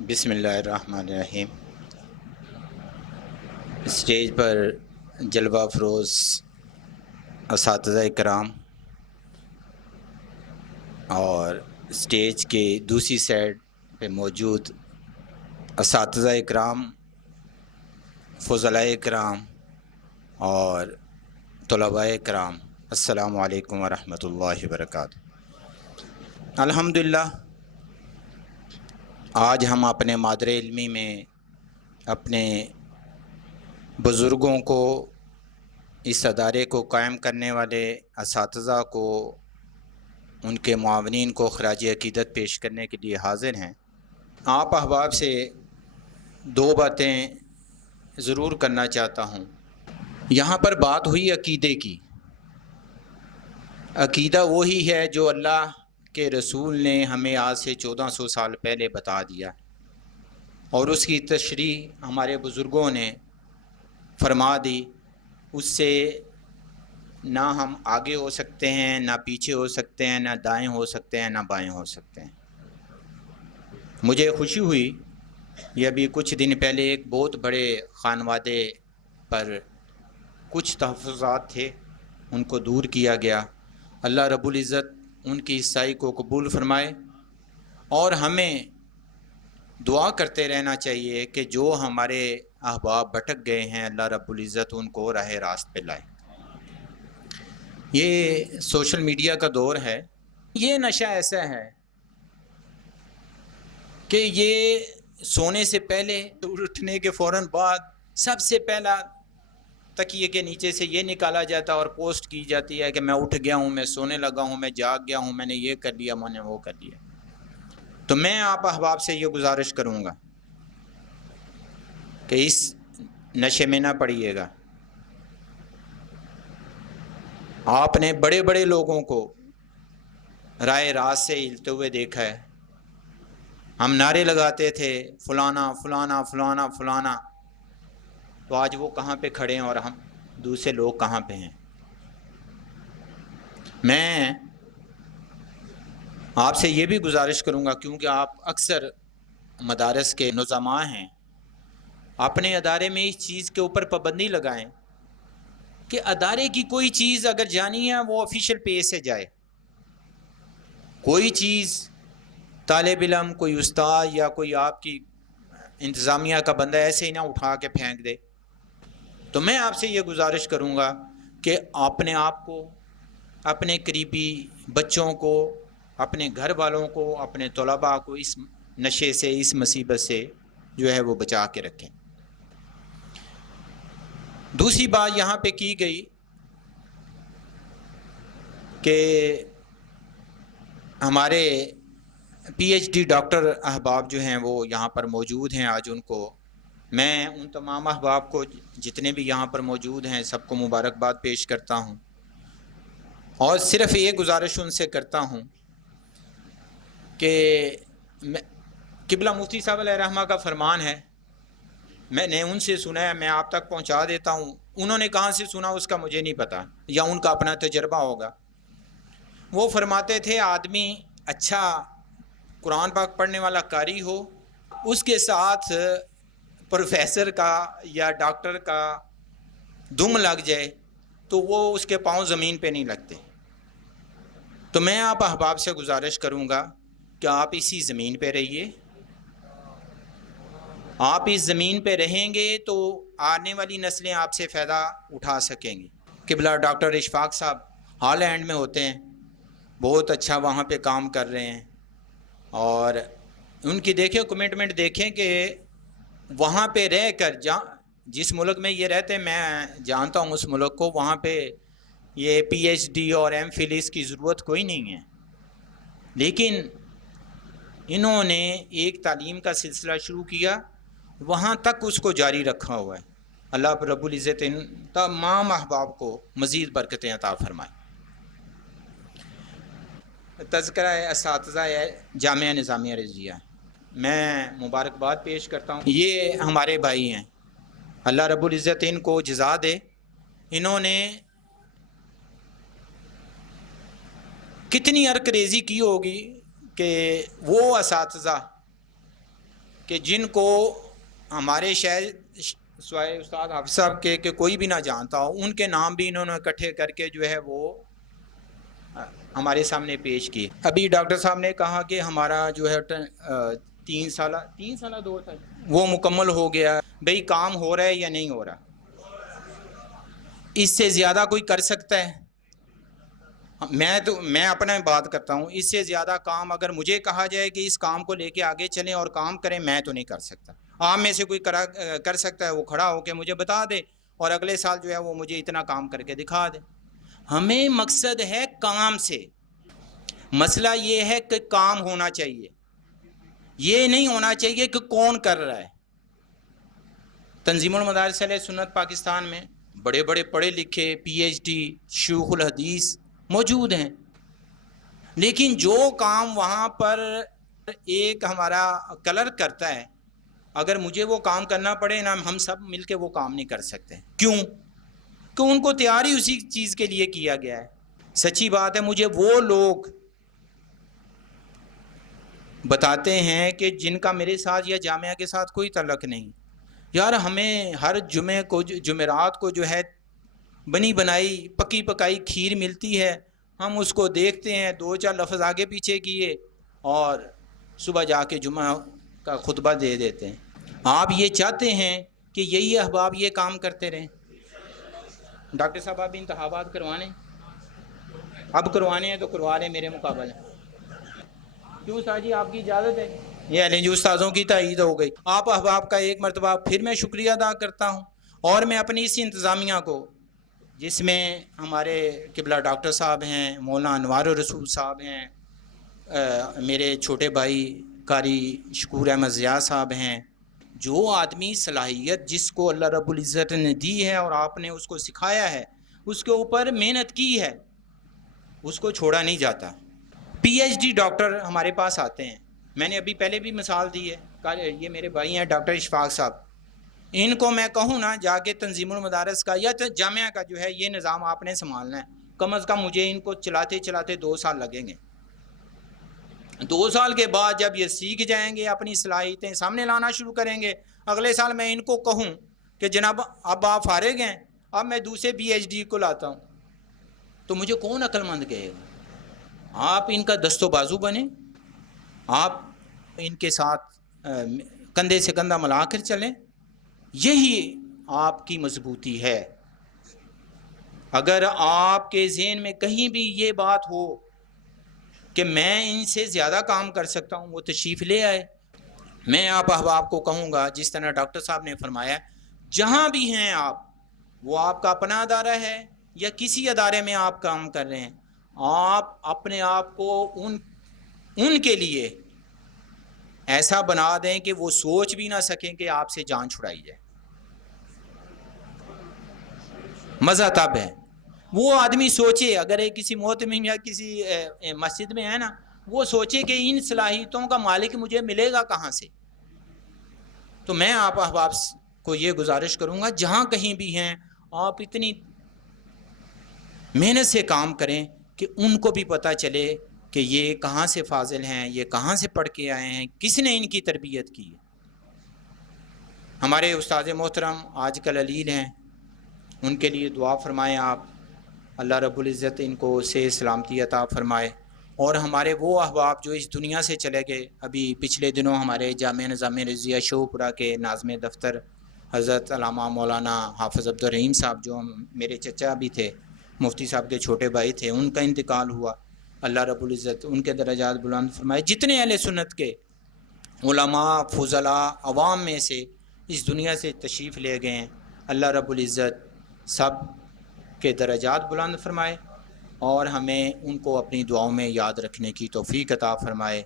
بسم اللہ الرحمن الرحیم۔ اسٹیج پر جلوہ افروز اساتذہ کرام اور اسٹیج کے دوسری سائڈ پہ موجود اساتذہ کرام، فضلاء کرام اور طلباء کرام، السلام علیکم ورحمۃ اللہ وبرکاتہ۔ الحمدللہ آج ہم اپنے مادر علمی میں اپنے بزرگوں کو، اس ادارے کو قائم کرنے والے اساتذہ کو، ان کے معاونین کو خراج عقیدت پیش کرنے کے لیے حاضر ہیں۔ آپ احباب سے دو باتیں ضرور کرنا چاہتا ہوں۔ یہاں پر بات ہوئی عقیدے کی۔ عقیدہ وہی ہے جو اللہ کے رسول نے ہمیں آج سے 1400 سال پہلے بتا دیا، اور اس کی تشریح ہمارے بزرگوں نے فرما دی۔ اس سے نہ ہم آگے ہو سکتے ہیں، نہ پیچھے ہو سکتے ہیں، نہ دائیں ہو سکتے ہیں، نہ بائیں ہو سکتے ہیں۔ مجھے خوشی ہوئی، یہ ابھی کچھ دن پہلے ایک بہت بڑے خانوادے پر کچھ تحفظات تھے، ان کو دور کیا گیا۔ اللہ رب العزت ان کی عیسائی کو قبول فرمائے، اور ہمیں دعا کرتے رہنا چاہیے کہ جو ہمارے احباب بھٹک گئے ہیں، اللہ رب العزت ان کو راہ راست پہ لائے۔ یہ سوشل میڈیا کا دور ہے۔ یہ نشہ ایسا ہے کہ یہ سونے سے پہلے، اٹھنے کے فوراً بعد سب سے پہلا تکیے کے نیچے سے یہ نکالا جاتا ہے اور پوسٹ کی جاتی ہے کہ میں اٹھ گیا ہوں، میں سونے لگا ہوں، میں جاگ گیا ہوں، میں نے یہ کر لیا، میں نے وہ کر لیا۔ تو میں آپ احباب سے یہ گزارش کروں گا کہ اس نشے میں نہ پڑیے گا۔ آپ نے بڑے بڑے لوگوں کو راہ راست سے ہلتے ہوئے دیکھا ہے۔ ہم نعرے لگاتے تھے فلانا فلانا فلانا فلانا، تو آج وہ کہاں پہ کھڑے ہیں اور ہم دوسرے لوگ کہاں پہ ہیں؟ میں آپ سے یہ بھی گزارش کروں گا، کیونکہ آپ اکثر مدارس کے نظماء ہیں، اپنے ادارے میں اس چیز کے اوپر پابندی لگائیں کہ ادارے کی کوئی چیز اگر جانی ہے وہ آفیشیل پیج سے جائے۔ کوئی چیز طالب علم، کوئی استاد یا کوئی آپ کی انتظامیہ کا بندہ ایسے ہی نہ اٹھا کے پھینک دے۔ تو میں آپ سے یہ گزارش کروں گا کہ اپنے آپ کو، اپنے قریبی بچوں کو، اپنے گھر والوں کو، اپنے طلباء کو اس نشے سے، اس مصیبت سے جو ہے وہ بچا کے رکھیں۔ دوسری بات یہاں پہ کی گئی کہ ہمارے پی ایچ ڈی ڈاکٹر احباب جو ہیں وہ یہاں پر موجود ہیں آج۔ ان کو میں، ان تمام احباب کو جتنے بھی یہاں پر موجود ہیں، سب کو مبارکباد پیش کرتا ہوں، اور صرف یہ گزارش ان سے کرتا ہوں کہ قبلہ مفتی صاحب علیہ رحمہ کا فرمان ہے، میں نے ان سے سنا ہے، میں آپ تک پہنچا دیتا ہوں۔ انہوں نے کہاں سے سنا اس کا مجھے نہیں پتا، یا ان کا اپنا تجربہ ہوگا۔ وہ فرماتے تھے آدمی اچھا قرآن پاک پڑھنے والا قاری ہو، اس کے ساتھ پروفیسر کا یا ڈاکٹر کا دم لگ جائے تو وہ اس کے پاؤں زمین پہ نہیں لگتے۔ تو میں آپ احباب سے گزارش کروں گا کہ آپ اسی زمین پہ رہیے۔ آپ اس زمین پہ رہیں گے تو آنے والی نسلیں آپ سے فائدہ اٹھا سکیں گی۔ قبلہ ڈاکٹر اشفاق صاحب ہالینڈ میں ہوتے ہیں، بہت اچھا وہاں پہ کام کر رہے ہیں، اور ان کی دیکھیں کمٹمنٹ دیکھیں کہ وہاں پہ رہ کر جس ملک میں یہ رہتے ہیں، میں جانتا ہوں اس ملک کو، وہاں پہ یہ پی ایچ ڈی اور ایم فل اس کی ضرورت کوئی نہیں ہے، لیکن انہوں نے ایک تعلیم کا سلسلہ شروع کیا، وہاں تک اس کو جاری رکھا ہوا ہے۔ اللہ رب العزت ان تمام احباب کو مزید برکتیں عطا فرمائے۔ تذکرہ اساتذہ جامعہ نظامیہ رضویہ، میں مبارکباد پیش کرتا ہوں۔ یہ ہمارے بھائی ہیں، اللہ رب العزت ان کو جزا دے۔ انہوں نے کتنی عرق ریزی کی ہوگی کہ وہ اساتذہ کہ جن کو ہمارے شاید سوائے استاد حافظ صاحب کے کہ کوئی بھی نہ جانتا ہو، ان کے نام بھی انہوں نے اکٹھے کر کے جو ہے وہ ہمارے سامنے پیش کی۔ ابھی ڈاکٹر صاحب نے کہا کہ ہمارا جو ہے 3 سالہ دور تھا وہ مکمل ہو گیا۔ بھئی کام ہو رہا ہے یا نہیں ہو رہا؟ اس سے زیادہ کوئی کر سکتا ہے؟ میں اپنا بات کرتا ہوں، اس سے زیادہ کام اگر مجھے کہا جائے کہ اس کام کو لے کے آگے چلیں اور کام کریں، میں تو نہیں کر سکتا۔ آپ میں سے کوئی کر سکتا ہے، وہ کھڑا ہو کے مجھے بتا دے اور اگلے سال جو ہے وہ مجھے اتنا کام کر کے دکھا دے۔ ہمیں مقصد ہے کام سے، مسئلہ یہ ہے کہ کام ہونا چاہیے، یہ نہیں ہونا چاہیے کہ کون کر رہا ہے۔ تنظیم المدارس اہل سنت پاکستان میں بڑے بڑے پڑھے لکھے پی ایچ ڈی شیوخ الحدیث موجود ہیں، لیکن جو کام وہاں پر ایک ہمارا کلرک کرتا ہے، اگر مجھے وہ کام کرنا پڑے نا، ہم سب مل کے وہ کام نہیں کر سکتے۔ کیوں؟ کہ ان کو تیار ہی اسی چیز کے لیے کیا گیا ہے۔ سچی بات ہے، مجھے وہ لوگ بتاتے ہیں کہ جن کا میرے ساتھ یا جامعہ کے ساتھ کوئی تعلق نہیں، یار ہمیں ہر جمعے کو جمعرات کو جو ہے بنی بنائی پکی پکائی کھیر ملتی ہے، ہم اس کو دیکھتے ہیں، 2-4 لفظ آگے پیچھے کیے اور صبح جا کے جمعہ کا خطبہ دے دیتے ہیں۔ آپ یہ چاہتے ہیں کہ یہی احباب یہ کام کرتے رہیں؟ ڈاکٹر صاحب آپ انتخابات کروانے، اب کروانے ہیں تو کروا لیں میرے مقابلے۔ کیوں استاد جی، آپ کی اجازت ہے؟ یہ اہل استاذوں کی تائید ہو گئی۔ آپ احباب کا ایک مرتبہ پھر میں شکریہ ادا کرتا ہوں، اور میں اپنی اس انتظامیہ کو، جس میں ہمارے قبلہ ڈاکٹر صاحب ہیں، مولانا انوار الرسول صاحب ہیں، میرے چھوٹے بھائی قاری شکور احمد ضیاء صاحب ہیں، جو آدمی صلاحیت جس کو اللہ رب العزت نے دی ہے اور آپ نے اس کو سکھایا ہے، اس کے اوپر محنت کی ہے، اس کو چھوڑا نہیں جاتا۔ پی ایچ ڈی ڈاکٹر ہمارے پاس آتے ہیں، میں نے ابھی پہلے بھی مثال دی ہے، یہ میرے بھائی ہیں ڈاکٹر اشفاق صاحب، ان کو میں کہوں نا جا کے تنظیم المدارس کا یا جامعہ کا جو ہے یہ نظام آپ نے سنبھالنا ہے، کم از کم مجھے ان کو چلاتے چلاتے 2 سال لگیں گے۔ 2 سال کے بعد جب یہ سیکھ جائیں گے، اپنی صلاحیتیں سامنے لانا شروع کریں گے، اگلے سال میں ان کو کہوں کہ جناب اب آپ فارغ ہیں، اب میں دوسرے پی ایچ ڈی کو لاتا ہوں، تو مجھے کون عقل مند کہے گا؟ آپ ان کا دست و بازو بنیں، آپ ان کے ساتھ کندھے سے کندھا ملا کر چلیں، یہی آپ کی مضبوطی ہے۔ اگر آپ کے ذہن میں کہیں بھی یہ بات ہو کہ میں ان سے زیادہ کام کر سکتا ہوں، وہ تشریف لے آئے۔ میں آپ احباب کو کہوں گا، جس طرح ڈاکٹر صاحب نے فرمایا، جہاں بھی ہیں آپ، وہ آپ کا اپنا ادارہ ہے یا کسی ادارے میں آپ کام کر رہے ہیں، آپ اپنے آپ کو ان کے لیے ایسا بنا دیں کہ وہ سوچ بھی نہ سکیں کہ آپ سے جان چھڑائی جائے۔ مزہ تب ہے وہ آدمی سوچے، اگر ایک کسی محتمم یا کسی مسجد میں ہے نا، وہ سوچے کہ ان صلاحیتوں کا مالک مجھے ملے گا کہاں سے۔ تو میں آپ احباب کو یہ گزارش کروں گا، جہاں کہیں بھی ہیں آپ اتنی محنت سے کام کریں کہ ان کو بھی پتہ چلے کہ یہ کہاں سے فاضل ہیں، یہ کہاں سے پڑھ کے آئے ہیں، کس نے ان کی تربیت کی ہے۔ ہمارے استاد محترم آج کل علیل ہیں، ان کے لیے دعا فرمائیں آپ، اللہ رب العزت ان کو صحت سلامتی عطا فرمائے۔ اور ہمارے وہ احباب جو اس دنیا سے چلے گئے، ابھی پچھلے دنوں ہمارے جامعہ نظام رضیہ شوپورہ کے ناظم دفتر حضرت علامہ مولانا حافظ عبدالرحیم صاحب، جو میرے چچا بھی تھے، مفتی صاحب کے چھوٹے بھائی تھے، ان کا انتقال ہوا۔ اللہ رب العزت ان کے درجات بلند فرمائے۔ جتنے اہل سنت کے علماء، فضلاء، عوام میں سے اس دنیا سے تشریف لے گئے ہیں، اللہ رب العزت سب کے درجات بلند فرمائے اور ہمیں ان کو اپنی دعاؤں میں یاد رکھنے کی توفیق عطا فرمائے۔